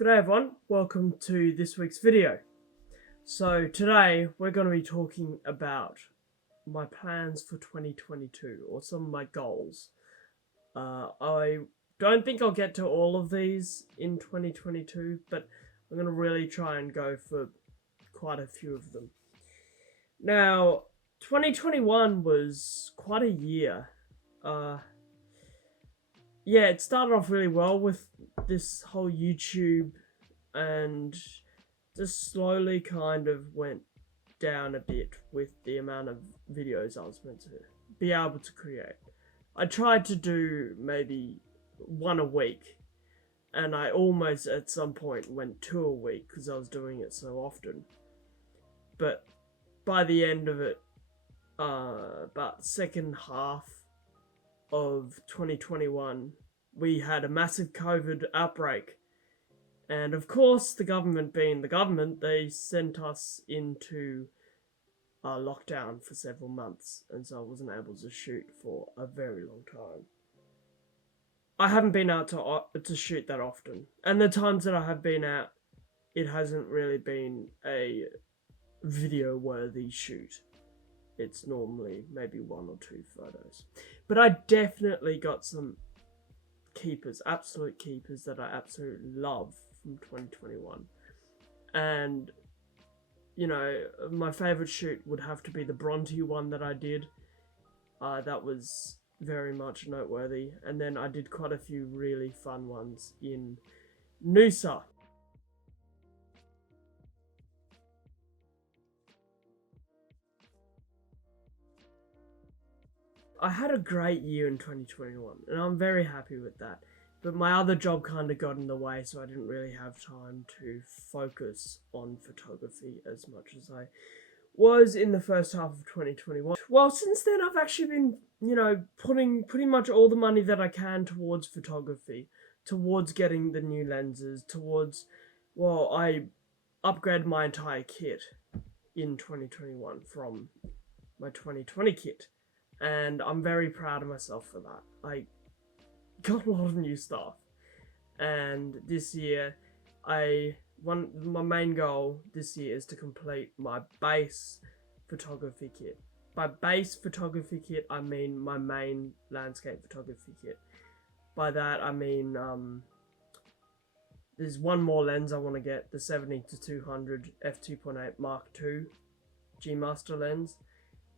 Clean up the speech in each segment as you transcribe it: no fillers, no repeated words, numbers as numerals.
Good day everyone, welcome to this week's video. So today we're going to be talking about my plans for 2022 or some of my goals. I don't think I'll get to all of these in 2022, but I'm going to really try and go for quite a few of them. Now, 2021 was quite a year. Yeah, it started off really well with this whole YouTube and just slowly kind of went down a bit with the amount of videos I was meant to be able to create. I tried to do maybe one a week, and I almost at some point went 2 a week because I was doing it so often. But by the end of it, about second half of 2021, we had a massive COVID outbreak. And of course, the government being the government, they sent us into lockdown for several months. And so I wasn't able to shoot for a very long time. I haven't been out to shoot that often. And the times that I have been out, it hasn't really been a video-worthy shoot. It's normally maybe 1 or 2 photos. But I definitely got some keepers, absolute keepers that I absolutely love from 2021. And, you know, my favourite shoot would have to be the Bronte one that I did. That was very much noteworthy. And then I did quite a few really fun ones in Noosa. I had a great year in 2021, and I'm very happy with that. But my other job kind of got in the way, so I didn't really have time to focus on photography as much as I was in the first half of 2021. Well, since then, I've actually been, putting pretty much all the money that I can towards photography, towards getting the new lenses, I upgraded my entire kit in 2021 from my 2020 kit. And I'm very proud of myself for that. I got a lot of new stuff. And this year, my main goal this year is to complete my base photography kit. By base photography kit, I mean my main landscape photography kit. By that, I mean, there's one more lens I want to get, the 70-200 f2.8 Mark II G Master lens.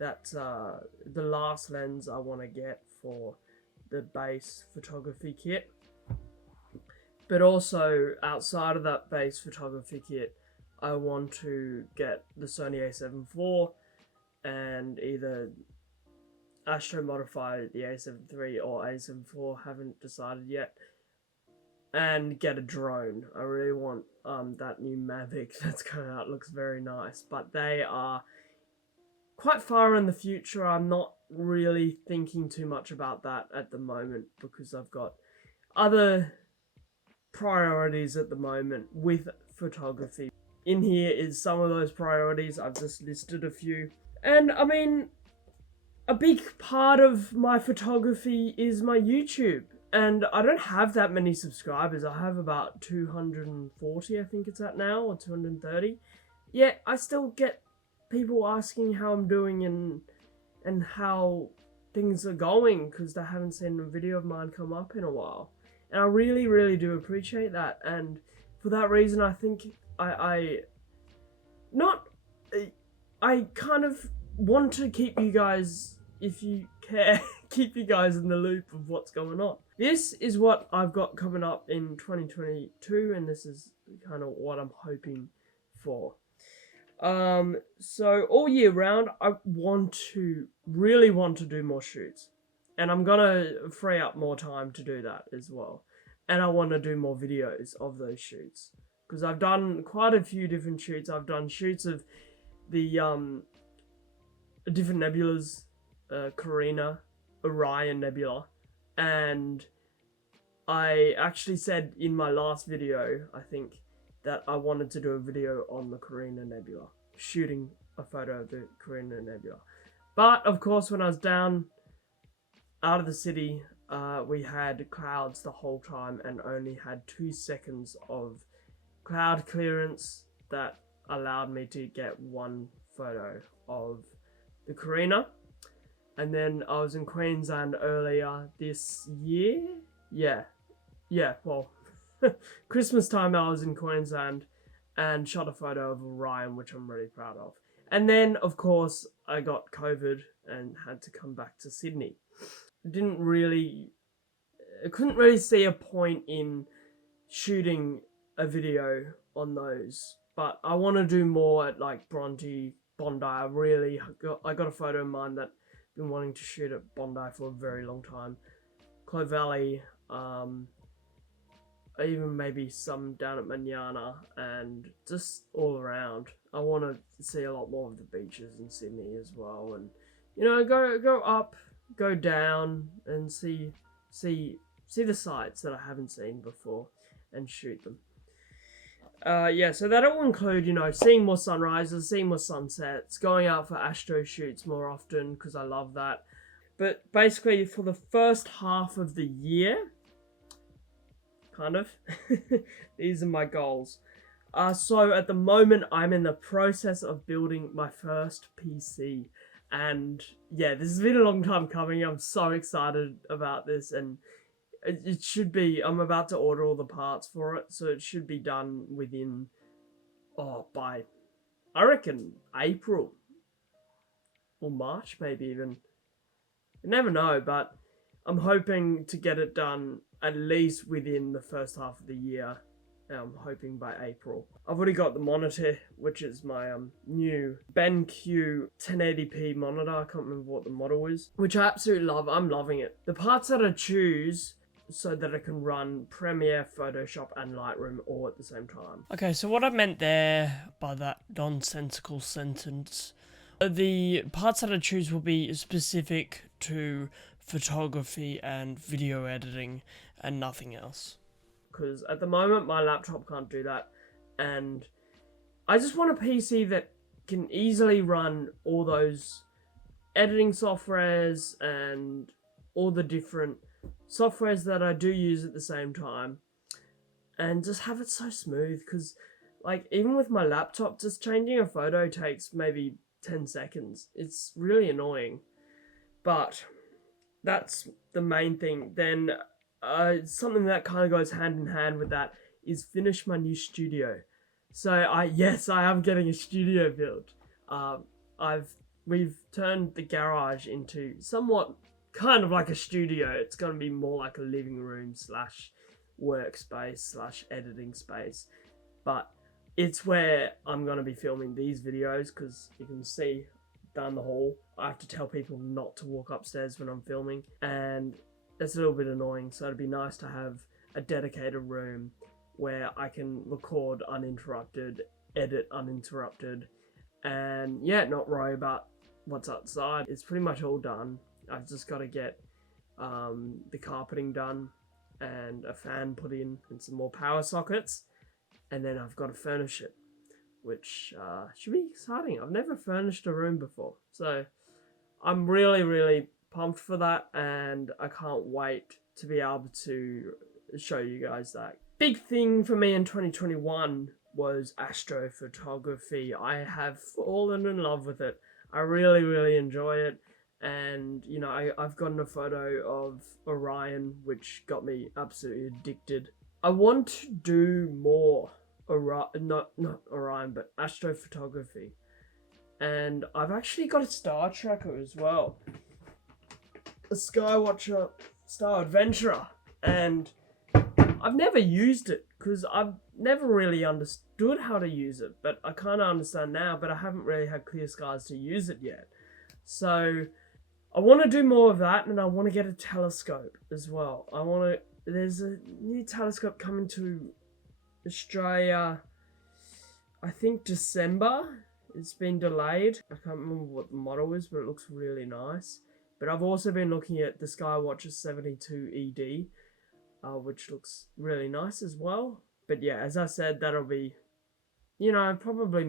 That's the last lens I want to get for the base photography kit. But also, outside of that base photography kit, I want to get the Sony a7 IV and either Astro modify the a7 III or a7 IV, haven't decided yet, and get a drone. I really want that new Mavic that's coming out. It looks very nice, but they are quite far in the future. I'm not really thinking too much about that at the moment because I've got other priorities at the moment with photography. In here is some of those priorities. I've just listed a few. And I mean, a big part of my photography is my YouTube. And I don't have that many subscribers. I have about 240, I think it's at now, or 230. Yet I still get people asking how I'm doing and how things are going because they haven't seen a video of mine come up in a while. And I really, really do appreciate that. And for that reason, I think I kind of want to keep you guys, if you care, keep you guys in the loop of what's going on. This is what I've got coming up in 2022, and this is kind of what I'm hoping for. So all year round, I really want to do more shoots. And I'm gonna free up more time to do that as well. And I want to do more videos of those shoots. Because I've done quite a few different shoots. I've done shoots of the, different nebulas, Carina, Orion Nebula. And I actually said in my last video, I think, that I wanted to do a video on the Carina Nebula, shooting a photo of the Carina Nebula. But of course, when I was down out of the city, we had clouds the whole time and only had 2 seconds of cloud clearance that allowed me to get one photo of the Carina. And then I was in Queensland earlier this year. Yeah, well, Christmas time I was in Queensland and shot a photo of Orion, which I'm really proud of. And then, of course, I got COVID and had to come back to Sydney. I couldn't really see a point in shooting a video on those, but I want to do more at like Bondi. I got a photo in mind that I've been wanting to shoot at Bondi for a very long time. Clove Valley, even maybe some down at Manana, and just all around. I want to see a lot more of the beaches in Sydney as well, and go up, go down, and see the sights that I haven't seen before, and shoot them. So that'll include, seeing more sunrises, seeing more sunsets, going out for astro shoots more often, because I love that. But basically, for the first half of the year, kind of, these are my goals. So at the moment, I'm in the process of building my first PC. And yeah, this has been a long time coming. I'm so excited about this, and it should be, I'm about to order all the parts for it, so it should be done within, by, I reckon, April. Or March, maybe even. You never know, but I'm hoping to get it done at least within the first half of the year. I'm hoping by April. I've already got the monitor, which is my new BenQ 1080p monitor. I can't remember what the model is, which I absolutely love. I'm loving it. The parts that I choose so that I can run Premiere, Photoshop, and Lightroom all at the same time. Okay, so what I meant there by that nonsensical sentence, the parts that I choose will be specific to photography and video editing and nothing else. Because at the moment my laptop can't do that, and I just want a PC that can easily run all those editing softwares and all the different softwares that I do use at the same time, and just have it so smooth. Because like, even with my laptop, just changing a photo takes maybe 10 seconds. It's really annoying, but that's the main thing. Then something that kind of goes hand in hand with that is finish my new studio. So I am getting a studio built. We've turned the garage into somewhat kind of like a studio. It's going to be more like a living room / workspace / editing space, but it's where I'm going to be filming these videos, because you can see down the hall, I have to tell people not to walk upstairs when I'm filming, and it's a little bit annoying. So it'd be nice to have a dedicated room where I can record uninterrupted, edit uninterrupted, and not worry about what's outside. It's pretty much all done. I've just got to get the carpeting done and a fan put in and some more power sockets, and then I've got to furnish it, which should be exciting. I've never furnished a room before, so I'm really, really pumped for that, and I can't wait to be able to show you guys that. Big thing for me in 2021 was astrophotography. I have fallen in love with it. I really, really enjoy it. And, I've gotten a photo of Orion, which got me absolutely addicted. I want to do more not Orion, but astrophotography. And I've actually got a star tracker as well. A Skywatcher Star Adventurer. And I've never used it because I've never really understood how to use it. But I kind of understand now, but I haven't really had clear skies to use it yet. So I want to do more of that, and I want to get a telescope as well. There's a new telescope coming to Australia, I think December. It's been delayed. I can't remember what the model is, but it looks really nice. But I've also been looking at the Skywatcher 72 ED, which looks really nice as well. But yeah, as I said, that'll be, probably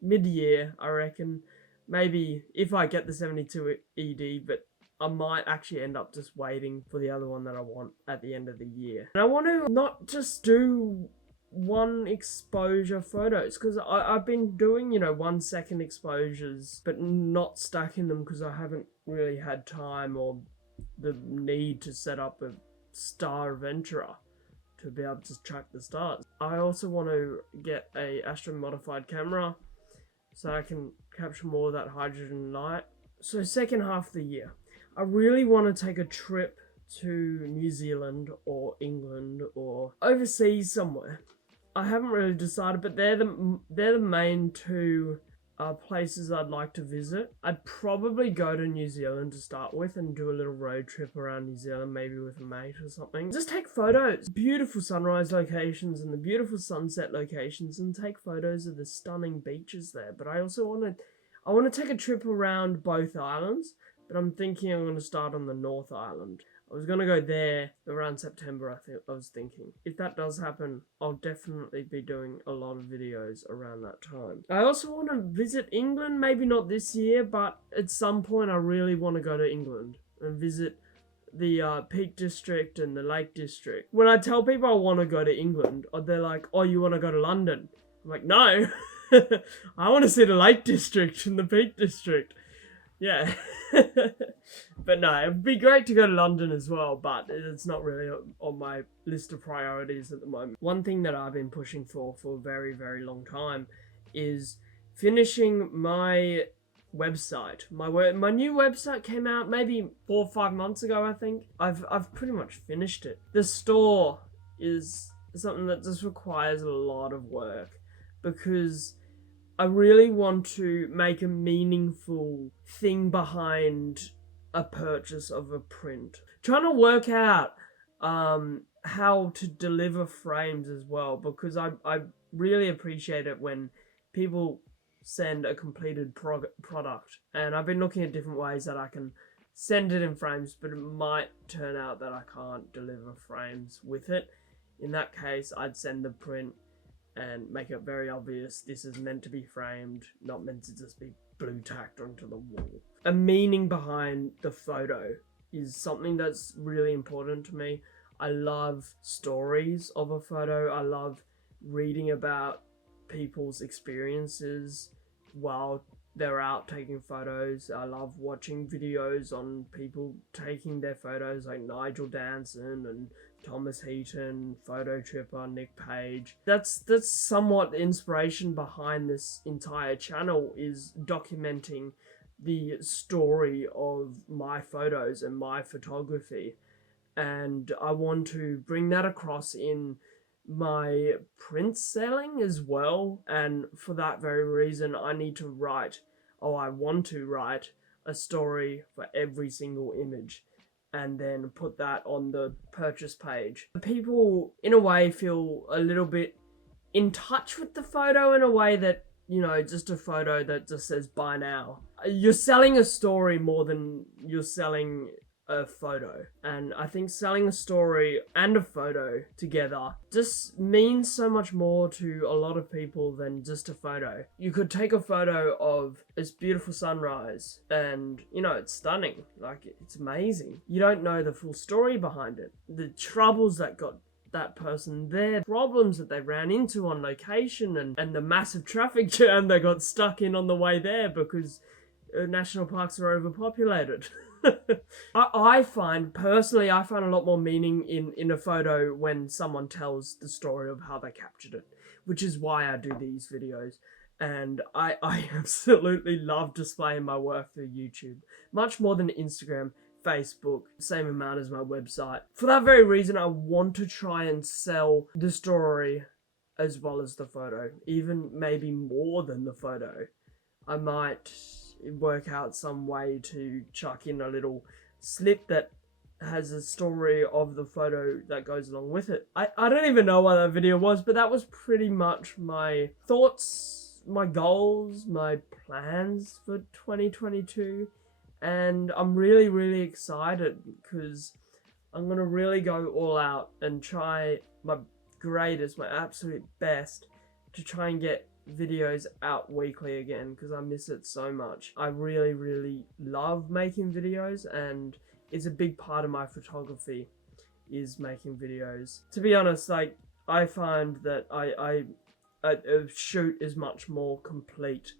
mid-year, I reckon. Maybe if I get the 72 ED, but I might actually end up just waiting for the other one that I want at the end of the year. And I want to not just do 1 exposure photos, because I've been doing, 1 second exposures, but not stacking them because I haven't really had time or the need to set up a star adventurer to be able to track the stars. I also want to get a astro modified camera so I can capture more of that hydrogen light. So second half of the year, I really want to take a trip to New Zealand or England or overseas somewhere. I haven't really decided, but they're the main 2 places I'd like to visit. I'd probably go to New Zealand to start with and do a little road trip around New Zealand, maybe with a mate or something. Just take photos, beautiful sunrise locations and the beautiful sunset locations, and take photos of the stunning beaches there. But I also want to take a trip around both islands, but I'm thinking I'm going to start on the North Island. I was going to go there around September, I was thinking. If that does happen, I'll definitely be doing a lot of videos around that time. I also want to visit England, maybe not this year, but at some point I really want to go to England and visit the Peak District and the Lake District. When I tell people I want to go to England, they're like, oh, you want to go to London? I'm like, no, I want to see the Lake District and the Peak District. Yeah. But no, it'd be great to go to London as well, but it's not really on my list of priorities at the moment. One thing that I've been pushing for a very, very long time is finishing my website. My new website came out maybe 4 or 5 months ago, I think. I've pretty much finished it. The store is something that just requires a lot of work, because I really want to make a meaningful thing behind a purchase of a print. Trying to work out how to deliver frames as well, because I really appreciate it when people send a completed product, and I've been looking at different ways that I can send it in frames, but it might turn out that I can't deliver frames with it. In that case, I'd send the print and make it very obvious this is meant to be framed, not meant to just be blue tacked onto the wall. A meaning behind the photo is something that's really important to me. I love stories of a photo. I love reading about people's experiences while they're out taking photos. I love watching videos on people taking their photos, like Nigel Danson and Thomas Heaton, Photo Tripper, Nick Page. That's somewhat the inspiration behind this entire channel, is documenting the story of my photos and my photography. And I want to bring that across in my print selling as well. And for that very reason, I want to write a story for every single image, and then put that on the purchase page. People, in a way, feel a little bit in touch with the photo in a way that, just a photo that just says buy now. You're selling a story more than you're selling a photo. And I think selling a story and a photo together just means so much more to a lot of people than just a photo. You could take a photo of this beautiful sunrise and, it's stunning. Like, it's amazing. You don't know the full story behind it. The troubles that got that person there, problems that they ran into on location, and the massive traffic jam they got stuck in on the way there because national parks are overpopulated. I find a lot more meaning in a photo when someone tells the story of how they captured it, which is why I do these videos. And I absolutely love displaying my work through YouTube, much more than Instagram, Facebook, same amount as my website. For that very reason, I want to try and sell the story as well as the photo, even maybe more than the photo. I might work out some way to chuck in a little slip that has a story of the photo that goes along with it. I don't even know what that video was, but that was pretty much my thoughts, my goals, my plans for 2022. And I'm really, really excited because I'm going to really go all out and try my greatest, my absolute best to try and get videos out weekly again, because I miss it so much. I really, really love making videos, and it's a big part of my photography is making videos. To be honest, like, I find that a shoot is much more complete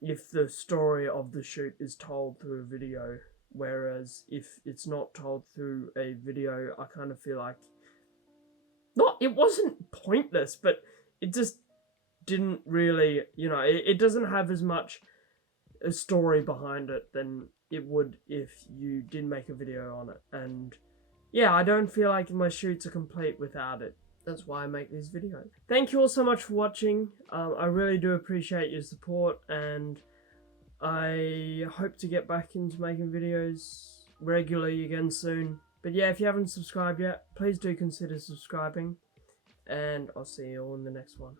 if the story of the shoot is told through a video, whereas if it's not told through a video, I kind of feel like, not, it wasn't pointless, but it just didn't really, it doesn't have as much a story behind it than it would if you did make a video on it. And yeah, I don't feel like my shoots are complete without it. That's why I make these videos. Thank you all so much for watching. I really do appreciate your support, and I hope to get back into making videos regularly again soon. But yeah, if you haven't subscribed yet, please do consider subscribing, and I'll see you all in the next one.